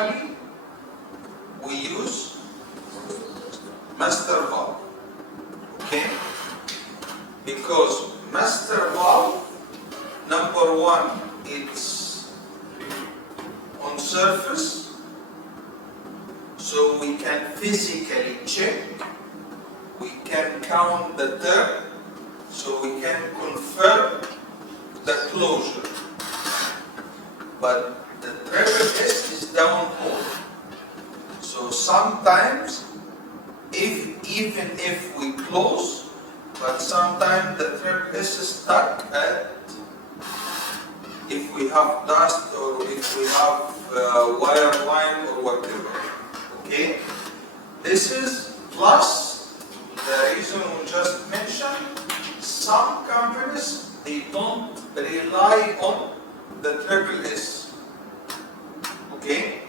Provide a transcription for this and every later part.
normally we use master valve. Okay? Because master valve, number one, it's on surface, so we can physically check, we can count the turn, so we can confirm the closure. But the triple S is downhole. So sometimes, even if we close, but sometimes the triple S is stuck at, if we have dust or if we have wire line or whatever. Okay? This is plus the reason we just mentioned. Some companies, they don't rely on the triple S. Okay?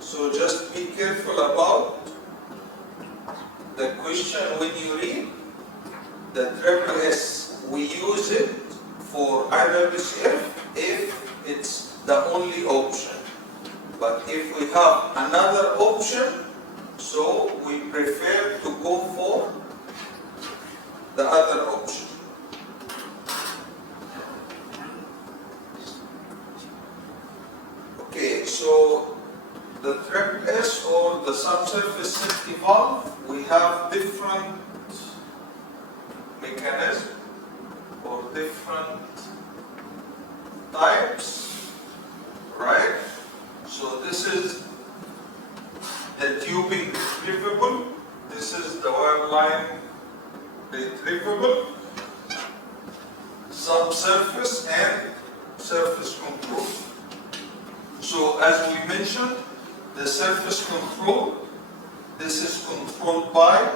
So just be careful about the question when you read the triple S. We use it for IWCF if it's the only option. But if we have another option, so we prefer to go for the other option. Okay, so the triple S or the subsurface safety valve, we have different mechanisms or different types, right? So this is the tubing retrievable, this is the wire line retrievable, subsurface and surface control. So as we mentioned, the surface control, this is controlled by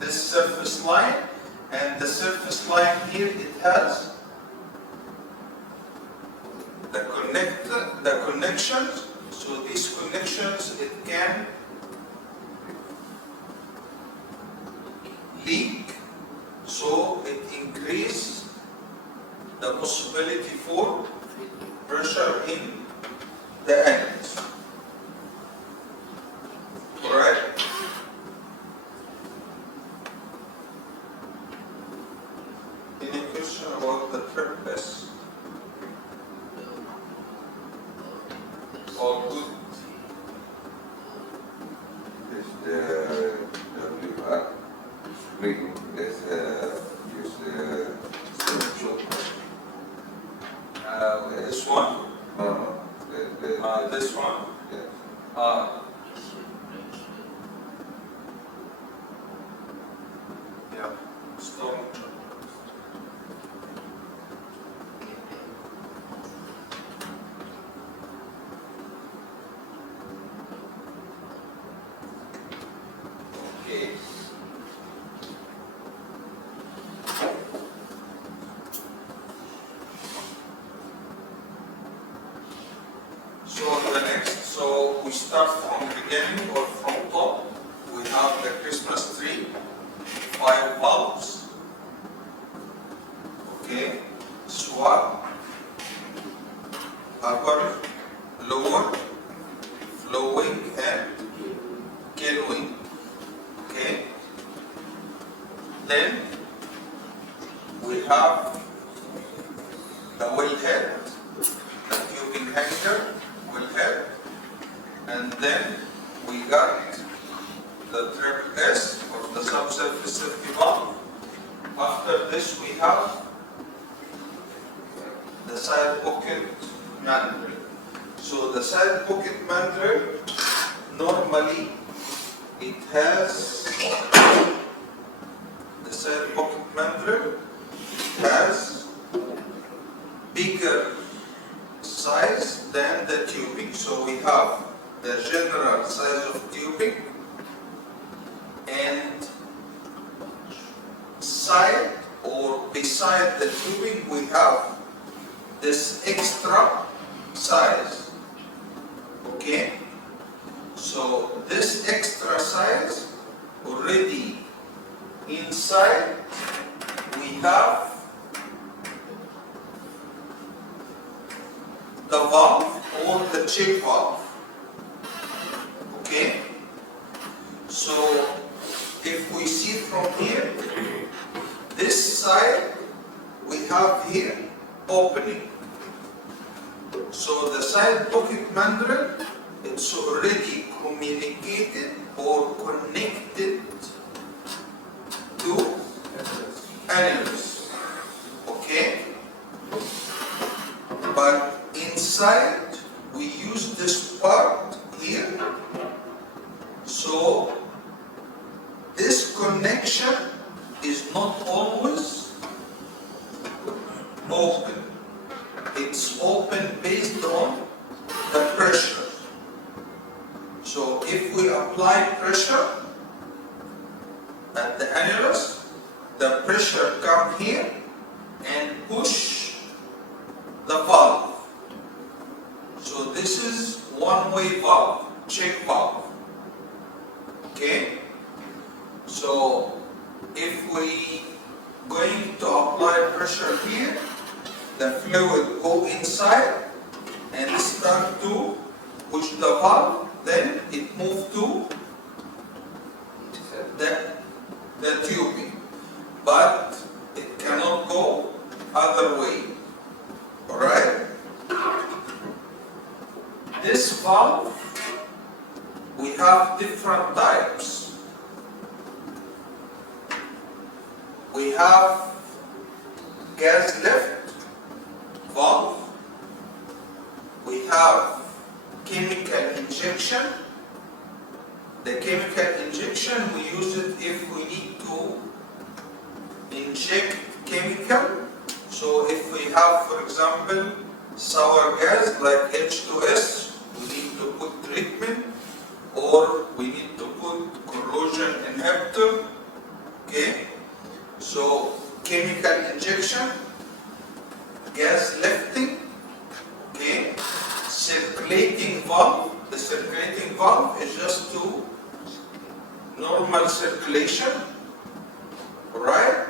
this surface line, and the surface line here, it has the connections. So these connections, it can leak, so it increases the possibility for pressure in the ends. Alright? Any question about the triple S? All good? Is the WR spring is short? This one? No. This one? Yes. Yeah. Stone. Okay. So the next, so we start from beginning or from top. We have the Christmas tree, 5 bulbs. Okay, swap, upper, lower, flowing and tailwind. Okay, then we have the wellhead, the tubing hanger, wellhead, and then we got the triple S or the subsurface safety valve. After this we have the side pocket mandrel. So the side pocket mandrel, normally it has, the side pocket mandrel has bigger size than the tubing. So we have the general size of tubing, and side or beside the tubing we have this extra size. Okay, so this extra size, already inside we have the valve or the check valve. Okay? So if we see from here, this side we have here opening. So the side pocket mandrel, it's already communicated or connected to annulus. Okay? But inside we use this part here. So this connection is not always open. It's open based on the pressure. So if we apply pressure at the annulus, the pressure come here and push the valve. So this is one-way valve, check valve. Okay? So if we going to apply pressure here, the fluid go inside and start to push the valve, then it move to the tubing. But it cannot go other way. Alright? This valve, we have different types. We have gas lift valve. We have chemical injection. The chemical injection, we use it if we need to inject chemical. So if we have, for example, sour gas like H2S, we need to put treatment, or we need to put corrosion inhibitor. Okay? So chemical injection, gas lifting, okay? Circulating valve. The circulating valve is just to normal circulation, alright?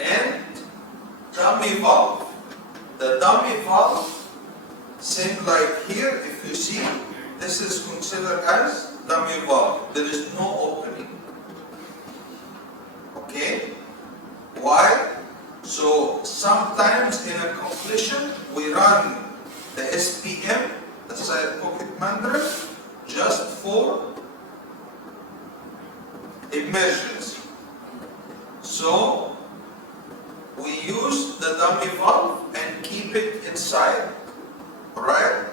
And dummy valve. The dummy valve, same like here, if you see, this is considered as dummy valve. There is no opening. Okay? Why? So sometimes in a completion, we run the SPM, the side pocket mandrel, just for emergency. So we use the dummy valve and keep it inside. Alright?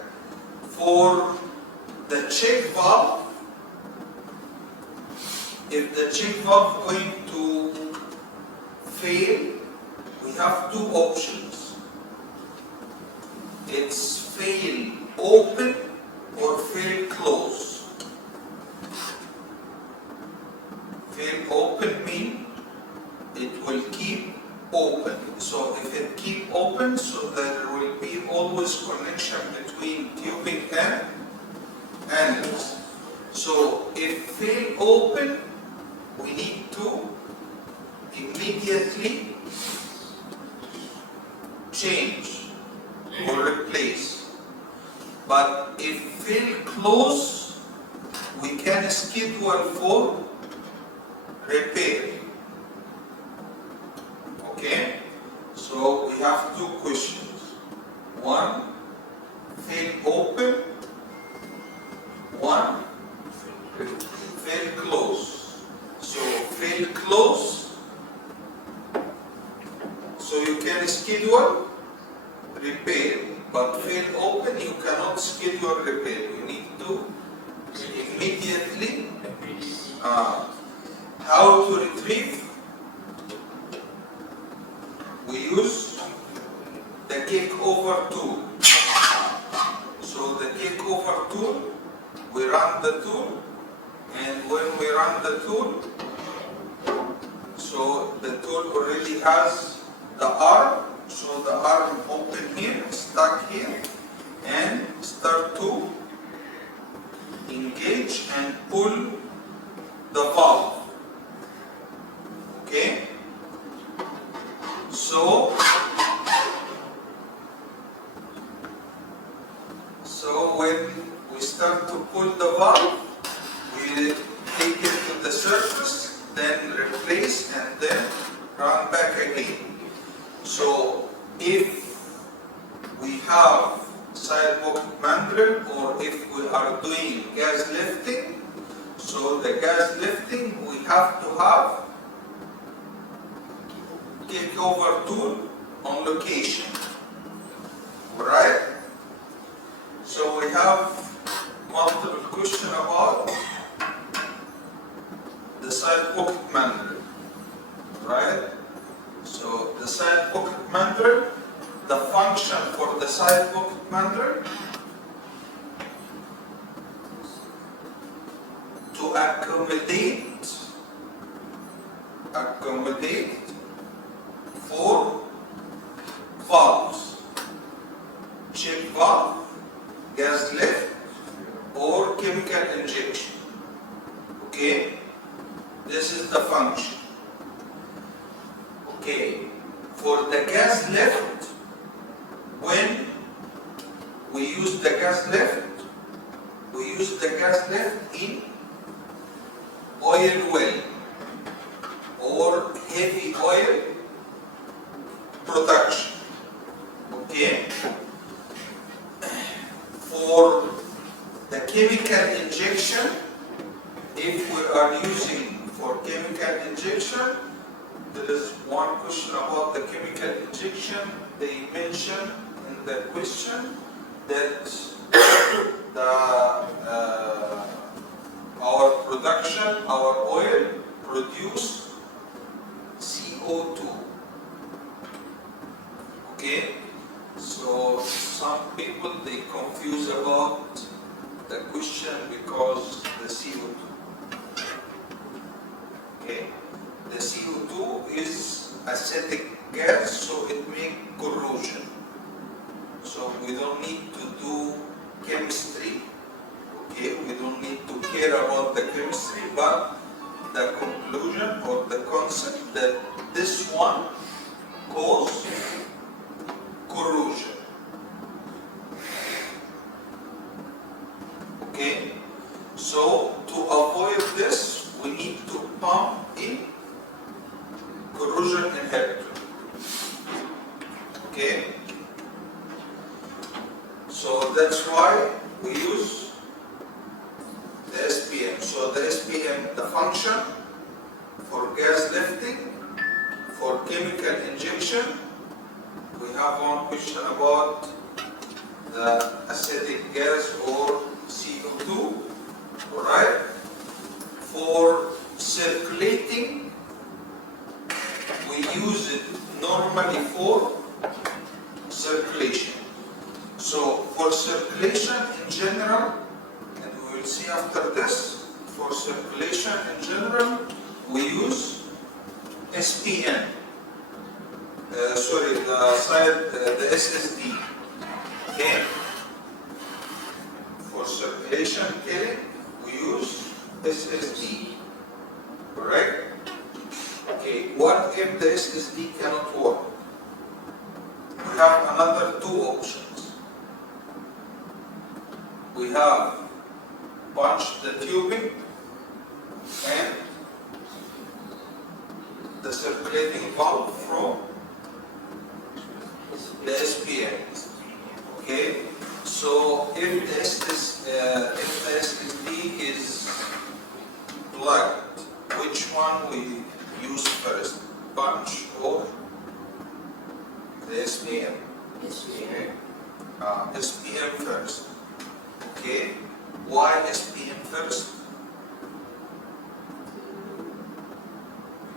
For the check valve, if the check valve going to fail, we have two options. It's fail open or fail close. Fail open means it will keep open. So if it keep open, so there will be always connection between tubing and annulus. So if fail open, we need to immediately change or replace. But if fail close, we can schedule for repair. Okay? So we have two questions. One, fail open. One, fail close. So fail close, so you can schedule repair, but fail open, you cannot schedule repair. You need to immediately how to retrieve. We use the kick-over tool. So the kick-over tool, we run the tool, and when we run the tool, so the tool already has the arm, so the arm open here, stuck here, and start to engage and pull the valve. Okay? So So when we start to pull the valve, we take it to the surface, then replace, and then run back again. So if we have side pocket mandrel, or if we are doing gas lifting, so the gas lifting we have to have takeover tool on location, right? So we have multiple questions about the side pocket mandrel, right? So the side pocket mandrel, the function for the side pocket mandrel to accommodate for valves, check valve, gas lift, or chemical injection. Okay, this is the function. Okay, for the gas lift, when we use the gas lift, we use the gas lift in oil well or heavy oil production. Okay, for the chemical injection, if we are using for chemical injection, there is one question about the chemical injection. They mention in the question that our production, our oil produce CO2. Okay, so some people they confuse about the question because the CO2. Okay, the CO2 is acetic gas, so it makes corrosion. So we don't need to do chemistry. Okay, we don't need to care about the chemistry, but the conclusion or the concept that this one causes corrosion. Okay, so to avoid this, we need to pump in corrosion inhibitor. Okay, so that's why we use the SPM. So the SPM, the function for gas lifting, for chemical injection, we have one question about the acetic gas or CO2, alright? For circulating, we use it normally for circulation. So for circulation in general, and we will see after this, for circulation in general, we use SPM. The SSD. Okay. For circulation killing, we use SSD. Correct? Okay. What if the SSD cannot work? We have another two options. We have punch the tubing and the circulating valve from the SPM. Okay, so if the SSD is plugged, which one we use first, punch or the SPM? SPM. SPM first. Okay, why SPM first?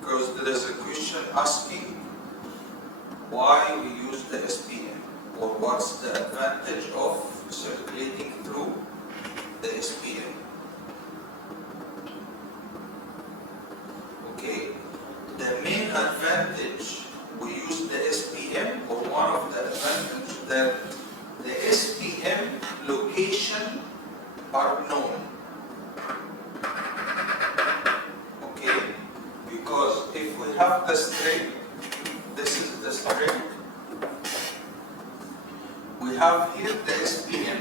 Because there is a question asking why we use the SPM, or what's the advantage of circulating through the SPM. Okay, the main advantage we use the SPM, or one of the advantages, that the SPM location are known. Okay, because if we have the string, this is the string, we have here the SPM.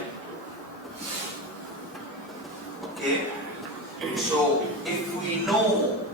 Okay? So if we know